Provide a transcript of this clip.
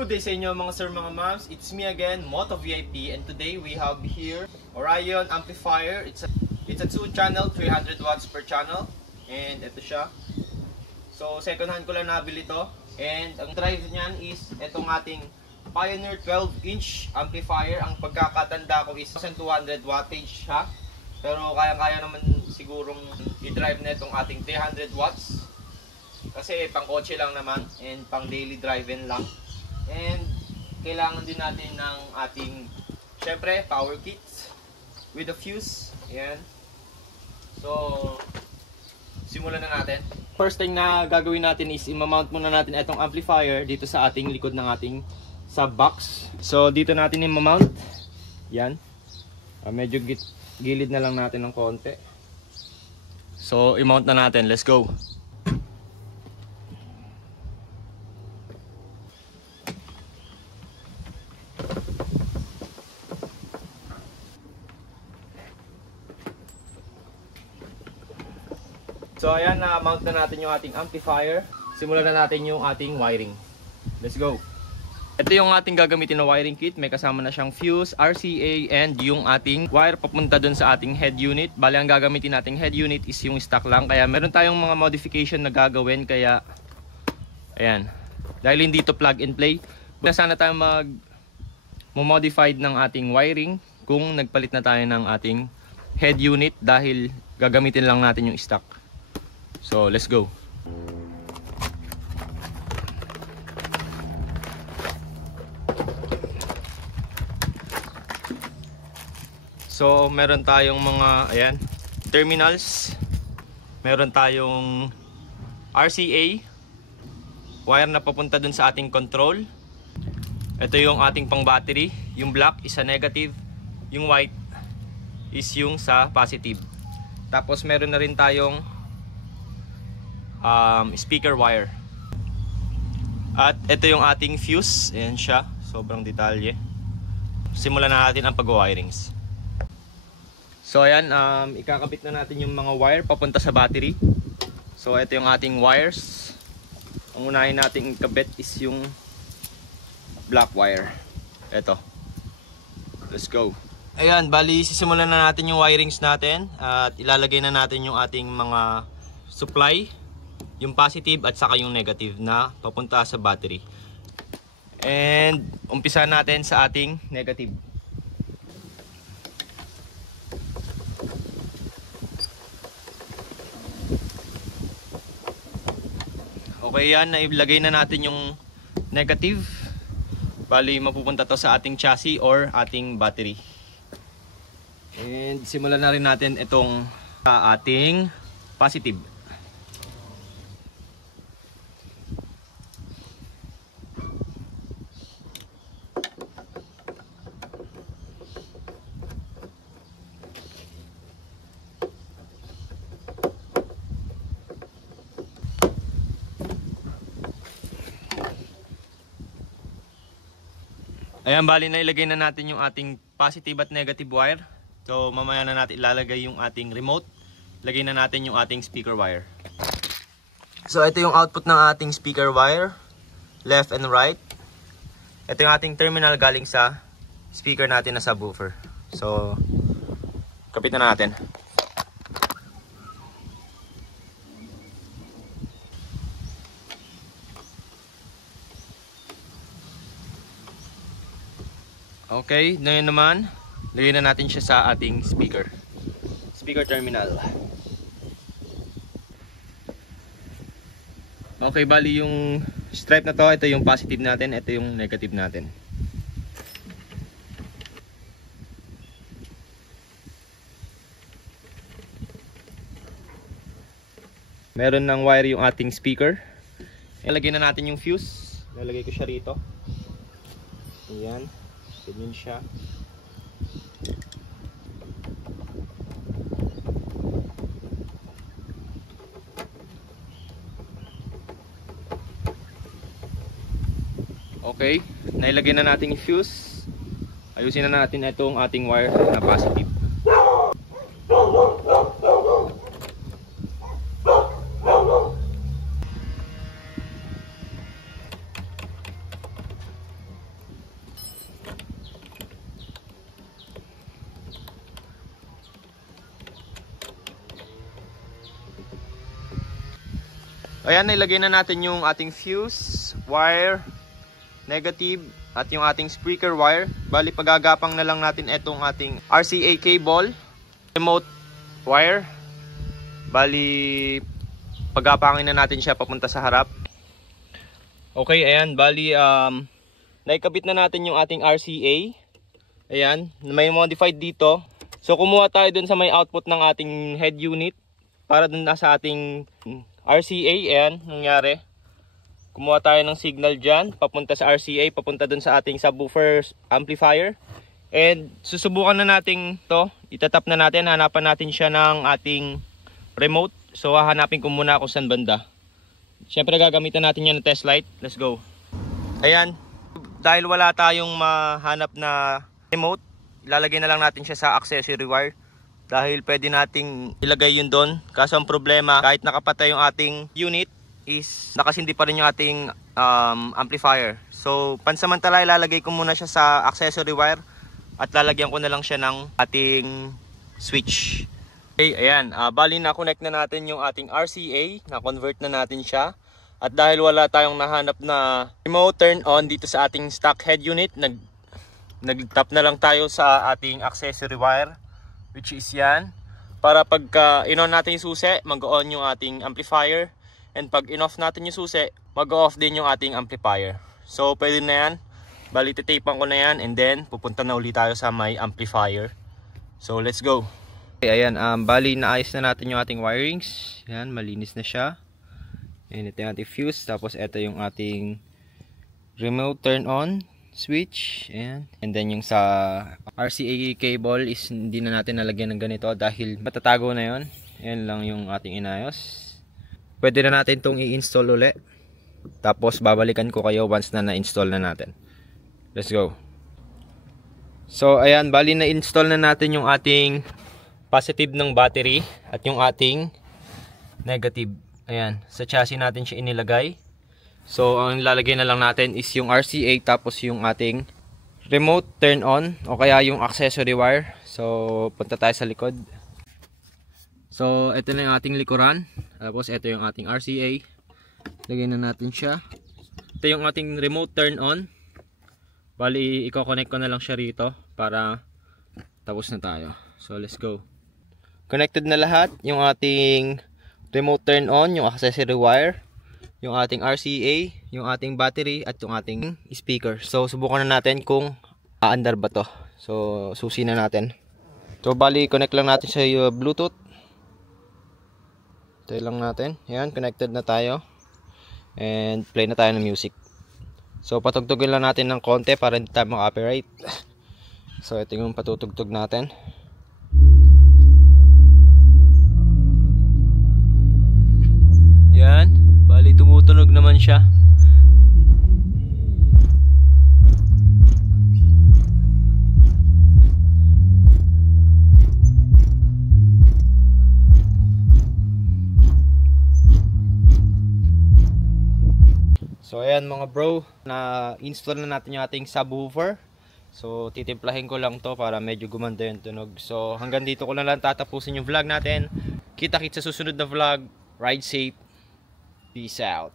Good day sa inyo mga sir, mga moms. It's me again, Moto VIP, and today we have here Orion amplifier. It's a 2-channel, 300 watts per channel, and ito siya. So second hand ko lang nabili to, and ang drive niyan is itong ating Pioneer 12-inch amplifier. Ang pagkakatanda ko is 1200 wattage siya, pero kaya-kaya naman sigurong i-drive na itong ating 300 watts kasi pang kotse lang naman and pang daily drive-in lang. And kailangan din natin ng ating, syempre, power kits with a fuse. Ayan. So, simulan na natin. First thing na gagawin natin is i-mount muna natin itong amplifier dito sa ating likod ng ating sub box. So, dito natin i-mount. Yan. Medyo gilid na lang natin ng konti. So, i-mount na natin. Let's go. So ayan, na-mount na natin yung ating amplifier. Simulan na natin yung ating wiring. Let's go! Ito yung ating gagamitin na wiring kit. May kasama na siyang fuse, RCA, and yung ating wire papunta dun sa ating head unit. Bali, ang gagamitin nating head unit is yung stock lang. Kaya meron tayong mga modification na gagawin. Kaya, ayan. Dahil hindi to plug and play, sana tayo mag-modified ng ating wiring kung nagpalit na tayo ng ating head unit dahil gagamitin lang natin yung stock. So, let's go. So, meron tayong mga, ayan, terminals. Meron tayong RCA, wire na papunta dun sa ating control. Ito yung ating pang battery. Yung black is sa negative, yung white is yung sa positive. Tapos meron na rin tayong speaker wire. At ito yung ating fuse. Ayan siya, sobrang detalye. Simulan na natin ang pag-wirings. So ayan, ikakabit na natin yung mga wire papunta sa battery. So ito yung ating wires. Ang unahin natin ikabit is yung black wire. Ito. Let's go. Ayan, bali sisimulan na natin yung wirings natin at ilalagay na natin yung ating mga supply, yung positive at saka yung negative na papunta sa battery. And umpisa natin sa ating negative. Okay, yan, nailagay na natin yung negative. Bali mapupunta to sa ating chassis or ating battery. And simulan na rin natin itong ating positive. Ayan, bali na ilagay na natin yung ating positive at negative wire. So mamaya na natin ilalagay yung ating remote. Lagay na natin yung ating speaker wire. So ito yung output ng ating speaker wire, left and right. Ito yung ating terminal galing sa speaker natin na subwoofer. So kapit na natin. Okay, ngayon naman, lagyan na natin siya sa ating speaker terminal. Okay, bali yung stripe na to, ito yung positive natin, ito yung negative natin. Meron ng wire yung ating speaker. Ilagay na natin yung fuse. Lalagay ko siya rito. Ayan. Ganyan siya. Okay, nailagay na natin yung fuse. Ayusin na natin itong ating wire na positive. Ayan, nilagay na natin yung ating fuse, wire, negative, at yung ating speaker wire. Bali, pagagapang na lang natin itong ating RCA cable, remote wire. Bali, pagapangin na natin siya papunta sa harap. Okay, ayan, bali, naikabit na natin yung ating RCA. Ayan, may modified dito. So, kumuha tayo dun sa may output ng ating head unit para dun sa ating RCA. Ayan, nangyari. Kumuha tayo ng signal dyan, papunta sa RCA, papunta dun sa ating subwoofer amplifier. And susubukan na natin to. Itatap na natin, hanapan natin siya ng ating remote. So, hahanapin ko muna kung saan banda. Siyempre, gagamitan natin yan ng test light. Let's go. Ayan, dahil wala tayong mahanap na remote, ilalagay na lang natin siya sa accessory wire. Dahil pwede nating ilagay yun doon. Kaso ang problema, kahit nakapatay yung ating unit, is nakasindi pa rin yung ating amplifier. So, pansamantala ilalagay ko muna siya sa accessory wire at lalagyan ko na lang siya ng ating switch. Okay, ayan. Bali na-connect na natin yung ating RCA. Na-convert na natin siya. At dahil wala tayong nahanap na remote turn on dito sa ating stock head unit, nag-tap na lang tayo sa ating accessory wire, which is yan. Para pagka in-on natin yung susi, mag-on yung ating amplifier. And pag in-off natin yung susi, mag-off din yung ating amplifier. So, pwede na yan. Bali, titapan ko na yan. And then, pupunta na ulit tayo sa may amplifier. So, let's go. Okay, ayan. Bali, naayos na natin yung ating wirings. Yan, malinis na siya. And ito yung ating fuse. Tapos, ito yung ating remote turn on switch. Ayan. And then, yung sa RCA cable is hindi na natin nalagyan ng ganito dahil matatago na yon. Ayan lang yung ating inayos. Pwede na natin itong i-install ulit. Tapos babalikan ko kayo once na na-install na natin. Let's go. So ayan, bali na-install na natin yung ating positive ng battery at yung ating negative. Ayan, sa chassis natin siya inilagay. So ang lalagay na lang natin is yung RCA tapos yung ating remote turn on o kaya yung accessory wire. So punta tayo sa likod. So, ito na yung ating likuran. Tapos, ito yung ating RCA. Lagyan na natin siya. Ito yung ating remote turn on. Bali, i-connect ko na lang siya rito para tapos na tayo. So, let's go. Connected na lahat. Yung ating remote turn on, yung accessory wire, yung ating RCA, yung ating battery, at yung ating speaker. So, subukan na natin kung aandar ba to. So, susi na natin. So, bali, connect lang natin sa Bluetooth. Tayo lang natin. Ayan, connected na tayo. And play na tayo ng music. So, patugtugin lang natin ng konti para hindi tayo maka-copyright. So, ito yung patutugtog natin. Yan. Bali, tumutunog naman siya. So ayan mga bro, na-install na natin yung ating subwoofer. So titimplahin ko lang to para medyo gumanda yung tunog. So hanggang dito ko na lang tatapusin yung vlog natin. Kita-kits sa susunod na vlog. Ride safe. Peace out.